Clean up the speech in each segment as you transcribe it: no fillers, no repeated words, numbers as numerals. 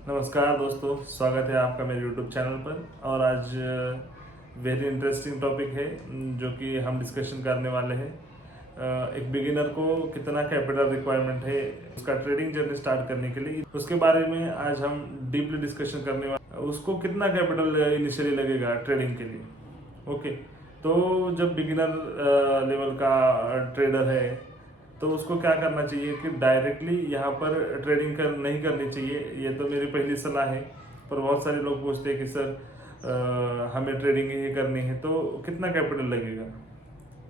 नमस्कार दोस्तों, स्वागत है आपका मेरे YouTube चैनल पर। और आज वेरी इंटरेस्टिंग टॉपिक है जो कि हम डिस्कशन करने वाले हैं। एक बिगिनर को कितना कैपिटल रिक्वायरमेंट है उसका ट्रेडिंग जर्नी स्टार्ट करने के लिए, उसके बारे में आज हम डीपली डिस्कशन करने वाले। उसको कितना कैपिटल इनिशियली लगेगा ट्रेडिंग के लिए। ओके, तो जब बिगिनर लेवल का ट्रेडर है तो उसको क्या करना चाहिए कि डायरेक्टली यहाँ पर ट्रेडिंग नहीं करनी चाहिए। ये तो मेरी पहली सलाह है। पर बहुत सारे लोग पूछते हैं कि सर हमें ट्रेडिंग ही करनी है तो कितना कैपिटल लगेगा।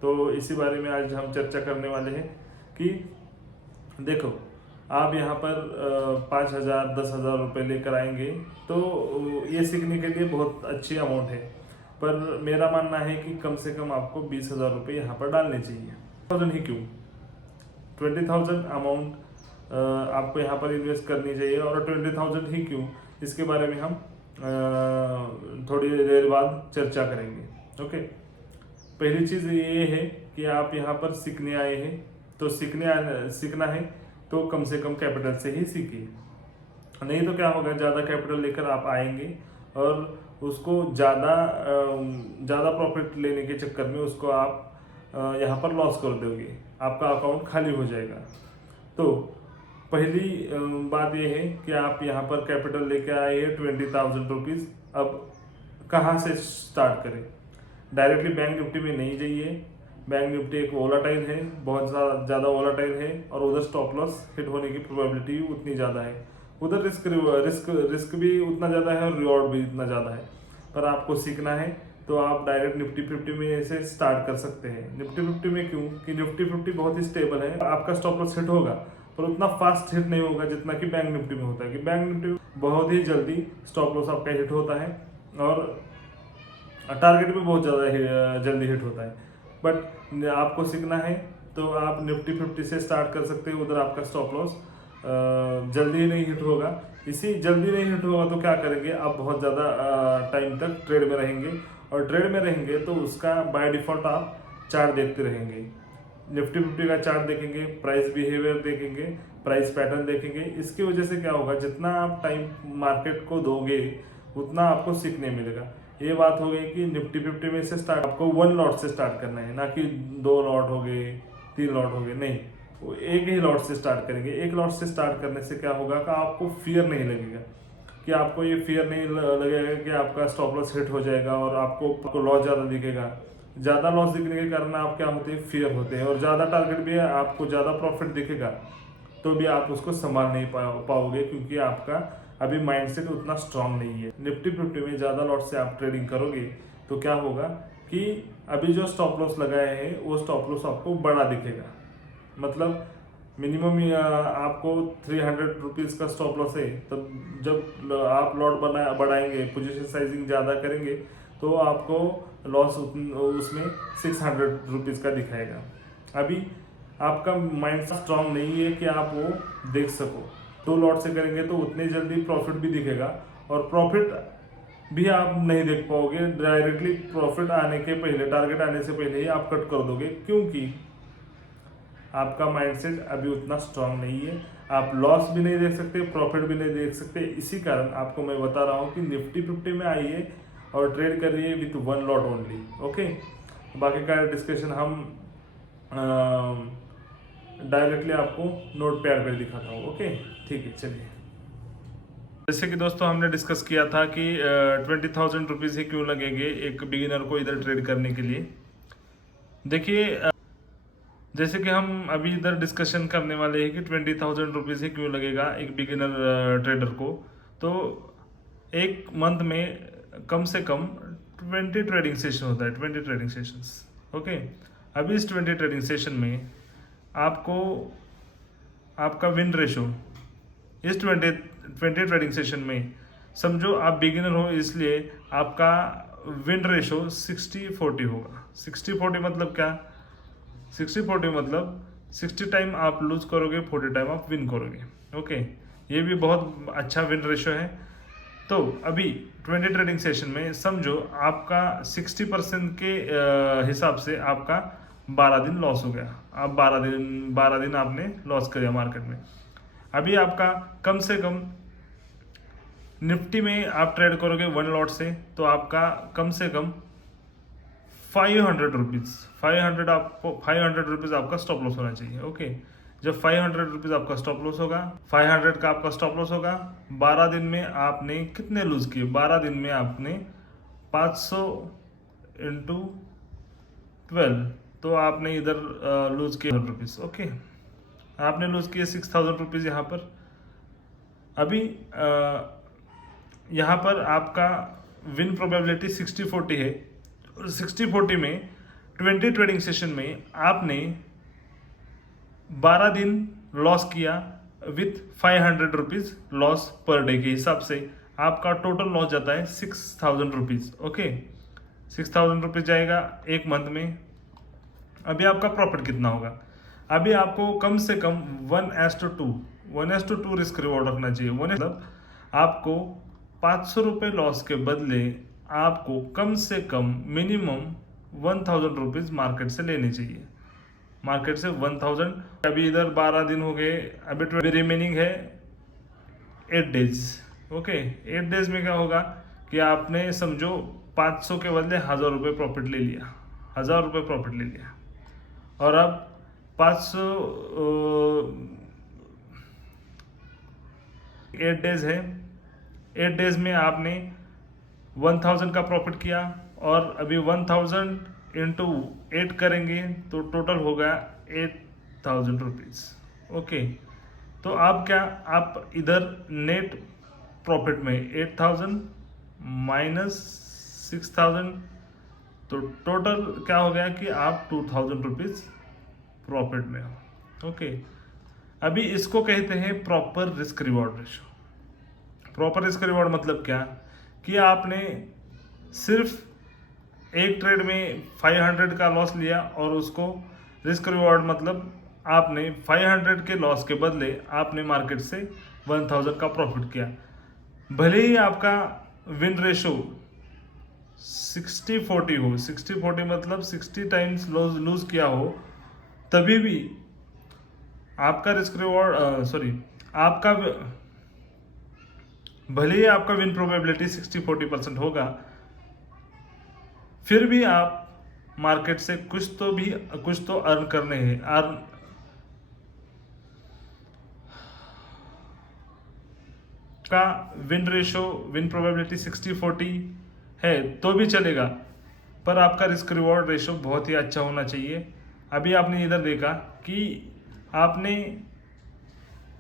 तो इसी बारे में आज हम चर्चा करने वाले हैं कि देखो, आप यहाँ पर 5,000 10,000 रुपये लेकर आएंगे तो ये सीखने के लिए बहुत अच्छी अमाउंट है। पर मेरा मानना है कि कम से कम आपको 20,000 रुपये यहाँ पर डालने चाहिए। 10,000 ही क्यों, 20,000 अमाउंट आपको यहाँ पर इन्वेस्ट करनी चाहिए। और 20,000 ही क्यों, इसके बारे में हम थोड़ी देर बाद चर्चा करेंगे। ओके, पहली चीज़ ये है कि आप यहाँ पर सीखने आए हैं तो सीखना है तो कम से कम कैपिटल से ही सीखिए। नहीं तो क्या होगा, ज़्यादा कैपिटल लेकर आप आएंगे और उसको ज़्यादा प्रॉफिट लेने के चक्कर में उसको आप यहाँ पर लॉस कर दोगे, आपका अकाउंट खाली हो जाएगा। तो पहली बात यह है कि आप यहाँ पर कैपिटल लेके आए हैं 20,000 रुपीज़। अब कहाँ से स्टार्ट करें? डायरेक्टली बैंक निफ्टी में नहीं जाइए। बैंक निफ्टी एक वोलाटाइल है, बहुत ज़्यादा वोलाटाइल है और उधर स्टॉप लॉस हिट होने की प्रोबेबिलिटी उतनी ज़्यादा है। उधर रिस्क भी उतना ज़्यादा है और रिवॉर्ड भी उतना ज़्यादा है। पर आपको सीखना है तो आप डायरेक्ट निफ्टी 50 में से स्टार्ट कर सकते हैं। निफ्टी 50 में क्यों कि निफ्टी 50 बहुत ही स्टेबल है। आपका स्टॉप लॉस हिट होगा पर उतना फास्ट हिट नहीं होगा जितना कि बैंक निफ्टी में होता है। कि बैंक निफ्टी में बहुत ही जल्दी स्टॉप लॉस आपका हिट होता है और टारगेट भी बहुत ज़्यादा जल्दी हिट होता है। बट आपको सीखना है तो आप निफ्टी 50 से स्टार्ट कर सकते हैं। उधर आपका स्टॉप लॉस जल्दी नहीं हिट होगा। इसी जल्दी नहीं हिट होगा तो क्या करेंगे, आप बहुत ज़्यादा टाइम तक ट्रेड में रहेंगे। और ट्रेड में रहेंगे तो उसका बाय डिफ़ॉल्ट आप चार्ट देखते रहेंगे। निफ्टी 50 का चार्ट देखेंगे, प्राइस बिहेवियर देखेंगे, प्राइस पैटर्न देखेंगे। इसकी वजह से क्या होगा, जितना आप टाइम मार्केट को दोगे उतना आपको सीखने मिलेगा। ये बात हो गई कि निफ्टी 50 में से स्टार्ट आपको 1 लॉट से स्टार्ट करना है, ना कि 2 लॉट हो गए 3 लॉट हो गए, नहीं, वो एक ही लॉट से स्टार्ट करेंगे। एक लॉट से स्टार्ट करने से क्या होगा कि आपको फियर नहीं लगेगा, कि आपको ये फियर नहीं लगेगा कि आपका स्टॉप लॉस हिट हो जाएगा और आपको लॉस ज़्यादा दिखेगा। ज़्यादा लॉस दिखने के कारण आप क्या होते हैं, फियर होते हैं। और ज़्यादा टारगेट भी है, आपको ज़्यादा प्रॉफिट दिखेगा तो भी आप उसको संभाल नहीं पाओगे क्योंकि आपका अभी माइंडसेट उतना स्ट्रांग नहीं है। निफ्टी 50 में ज़्यादा लॉट से आप ट्रेडिंग करोगे तो क्या होगा कि अभी जो स्टॉप लॉस लगाए हैं वो स्टॉप लॉस आपको बड़ा दिखेगा। मतलब मिनिमम आपको 300 रुपीज़ का स्टॉप लॉस है, तब जब आप लॉट बढ़ाएंगे, पोजीशन साइजिंग ज़्यादा करेंगे तो आपको लॉस उसमें 600 रुपीज़ का दिखाएगा। अभी आपका माइंड स्ट्रांग नहीं है कि आप वो देख सको। 2 लॉट से करेंगे तो उतनी जल्दी प्रॉफिट भी दिखेगा और प्रॉफिट भी आप नहीं देख पाओगे। डायरेक्टली प्रॉफिट आने के पहले, टारगेट आने से पहले ही आप कट कर दोगे क्योंकि आपका माइंडसेट अभी उतना स्ट्रांग नहीं है। आप लॉस भी नहीं देख सकते, प्रॉफिट भी नहीं देख सकते। इसी कारण आपको मैं बता रहा हूँ कि निफ्टी 50 में आइए और ट्रेड करिए विथ 1 लॉट ओनली। ओके, बाकी का डिस्कशन हम डायरेक्टली आपको नोट पैड पे दिखाता हूँ। ओके, ठीक है, चलिए। जैसे कि दोस्तों हमने डिस्कस किया था कि 20,000 रुपीज़ ही क्यों लगेंगे एक बिगिनर को इधर ट्रेड करने के लिए। देखिए, जैसे कि हम अभी इधर डिस्कशन करने वाले हैं कि 20,000 रुपीज़ ही क्यों लगेगा एक बिगिनर ट्रेडर को। तो एक मंथ में कम से कम 20 ट्रेडिंग सेशन होता है, 20 ट्रेडिंग सेशंस। ओके, अभी इस 20 ट्रेडिंग सेशन में आपको आपका विन रेशो इस 20 ट्रेडिंग सेशन में, समझो आप बिगिनर हो इसलिए आपका विन रेशो 60-40 होगा। 60-40 मतलब क्या? 60-40 मतलब 60 टाइम आप लूज करोगे, 40 टाइम आप विन करोगे। ओके, ये भी बहुत अच्छा विन रेशो है। तो अभी 20 ट्रेडिंग सेशन में समझो आपका 60% के हिसाब से आपका 12 दिन लॉस हो गया। आप 12 दिन आपने लॉस किया मार्केट में। अभी आपका कम से कम निफ्टी में आप ट्रेड करोगे 1 लॉट से तो आपका कम से कम 500 रुपीज़ 500 रुपीज़ आपका स्टॉप लॉस होना चाहिए। ओके, जब 500 रुपीज़ आपका स्टॉप लॉस होगा, 500 का आपका स्टॉप लॉस होगा, 12 दिन में आपने कितने लूज किए? 12 दिन में आपने 500 इंटू 12, तो आपने इधर लूज किए रुपीज़। ओके, आपने लूज किए 6000 रुपीज़ यहाँ पर। अभी यहाँ पर आपका विन प्रोबेबिलिटी 60-40 है, और 60-40 में 20 ट्रेडिंग सेशन में आपने 12 दिन लॉस किया with 500 rupees loss per day के हिसाब से आपका टोटल लॉस जाता है 6000 रुपीज़। ओके, 6000 रुपीज़ जाएगा एक मंथ में। अभी आपका प्रॉफिट कितना होगा? अभी आपको कम से कम 1:2 रिस्क रिवॉर्ड रखना चाहिए। मतलब आपको 500 रुपये लॉस के बदले आपको कम से कम मिनिमम 1000 रुपीज़ मार्केट से लेने चाहिए। मार्केट से 1000। अभी इधर 12 दिन हो गए, अभी रिमेनिंग है 8 डेज। ओके, 8 डेज में क्या होगा कि आपने समझो 500 के बदले 1000 रुपये प्रॉफिट ले लिया, 1000 रुपये प्रॉफिट ले लिया। और अब 500 8 डेज है, 8 डेज में आपने 1000 का प्रॉफिट किया, और अभी 1000 इंटू 8 करेंगे तो टोटल होगा 8000 रुपीज़। ओके, तो आप क्या, आप इधर नेट प्रॉफिट में 8000 माइनस 6000, तो टोटल क्या हो गया कि आप 2000 रुपीज़ प्रॉफिट में हो। ओके, अभी इसको कहते हैं proper risk reward ratio. Proper risk reward मतलब क्या कि आपने सिर्फ एक ट्रेड में 500 का लॉस लिया, और उसको रिस्क रिवॉर्ड मतलब आपने 500 के लॉस के बदले आपने मार्केट से 1000 का प्रॉफिट किया। भले ही आपका विन रेशो 60-40 हो, 60-40 मतलब 60 टाइम्स लूज किया हो, तभी भी आपका रिस्क रिवॉर्ड आपका भले ही आपका विन प्रोबेबिलिटी 60-40% होगा, फिर भी आप मार्केट से कुछ तो अर्न करने हैं। अर्न का विन प्रोबेबिलिटी 60-40 है तो भी चलेगा, पर आपका रिस्क रिवॉर्ड रेशो बहुत ही अच्छा होना चाहिए। अभी आपने इधर देखा कि आपने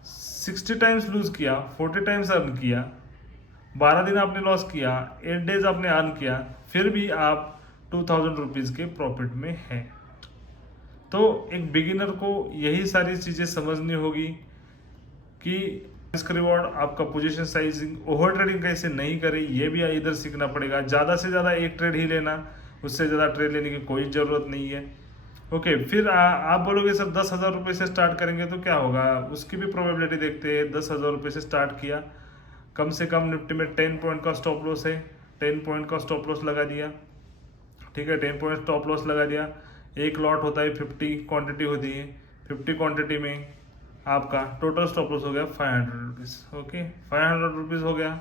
60 टाइम्स लूज किया, 40 टाइम्स अर्न किया, 12 दिन आपने लॉस किया, 8 डेज आपने अर्न किया, फिर भी आप 2000 रुपीज़ के प्रॉफिट में हैं। तो एक बिगिनर को यही सारी चीज़ें समझनी होगी कि रिस्क रिवॉर्ड, आपका पोजीशन साइजिंग, ओवर ट्रेडिंग कैसे नहीं करे, ये भी इधर सीखना पड़ेगा। ज़्यादा से ज़्यादा एक ट्रेड ही लेना, उससे ज़्यादा ट्रेड लेने की कोई ज़रूरत नहीं है। ओके, फिर आप बोलोगे सर 10,000 रुपये से स्टार्ट करेंगे तो क्या होगा? उसकी भी प्रोबेबिलिटी देखते हैं। 10,000 रुपये से स्टार्ट किया, कम से कम निफ्टी में 10 पॉइंट का स्टॉप लॉस है, 10 पॉइंट का स्टॉप लॉस लगा दिया। ठीक है, 10 पॉइंट स्टॉप लॉस लगा दिया। एक लॉट होता है 50 क्वान्टिटी होती है, 50 क्वान्टिटी में आपका टोटल स्टॉप लॉस हो गया 500 रुपीज़। ओके, 500 रुपीज़ हो गया।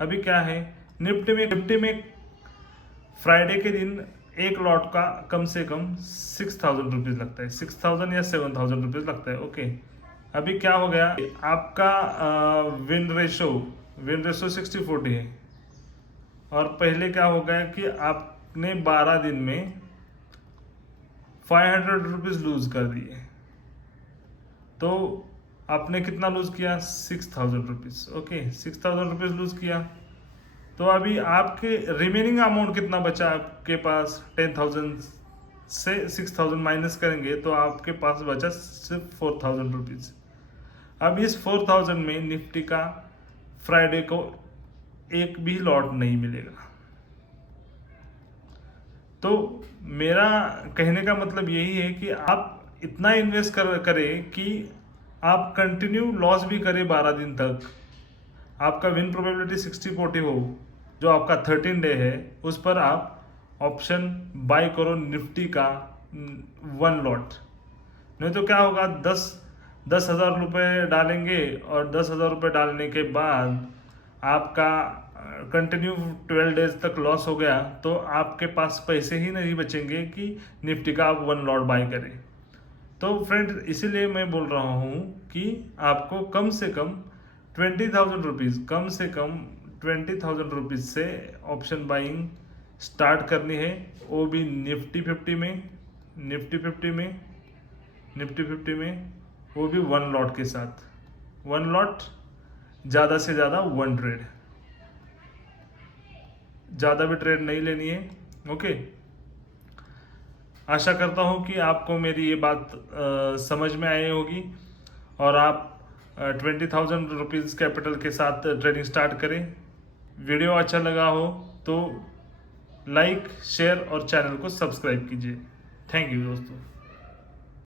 अभी क्या है, निफ्टी में फ्राइडे के दिन एक लॉट का कम से कम 6000 रुपीज़ लगता है, 6000 या 7000 रुपीज़ लगता है। ओके, अभी क्या हो गया, आपका विन रेशो 60-40 है, और पहले क्या हो गया कि आपने 12 दिन में 500 रुपीज़ लूज कर दिए, तो आपने कितना लूज किया? 6000 रुपीज़। ओके, 6000 रुपीज़ लूज किया, तो अभी आपके रिमेनिंग अमाउंट कितना बचा आपके पास? 10,000 से 6000 माइनस करेंगे तो आपके पास बचा सिर्फ 4000 रुपीज़। अब इस 4000 में निफ्टी का फ्राइडे को एक भी लॉट नहीं मिलेगा। तो मेरा कहने का मतलब यही है कि आप इतना इन्वेस्ट करें कि आप कंटिन्यू लॉस भी करें 12 दिन तक। आपका विन प्रोबेबिलिटी 60-40 हो, जो आपका 13 डे है, उस पर आप ऑप्शन बाय करो निफ्टी का 1 लॉट। नहीं तो क्या होगा, 10,000 रुपये डालेंगे, और 10,000 रुपये डालने के बाद आपका कंटिन्यू 12 डेज तक लॉस हो गया तो आपके पास पैसे ही नहीं बचेंगे कि निफ्टी का आप 1 लॉट बाय करें। तो फ्रेंड इसीलिए मैं बोल रहा हूँ कि आपको कम से कम 20,000 रुपीज़, कम से कम 20,000 रुपीज़ से ऑप्शन बाइंग स्टार्ट करनी है, वो भी निफ्टी 50 में, निफ्टी 50 में, निफ्टी 50 में, वो भी 1 लॉट के साथ। 1 लॉट, ज़्यादा से ज़्यादा 1 ट्रेड, ज़्यादा भी ट्रेड नहीं लेनी है। ओके, आशा करता हूँ कि आपको मेरी ये बात समझ में आई होगी और आप 20,000 रुपीज़ कैपिटल के साथ ट्रेडिंग स्टार्ट करें। वीडियो अच्छा लगा हो तो लाइक, शेयर और चैनल को सब्सक्राइब कीजिए। थैंक यू दोस्तों।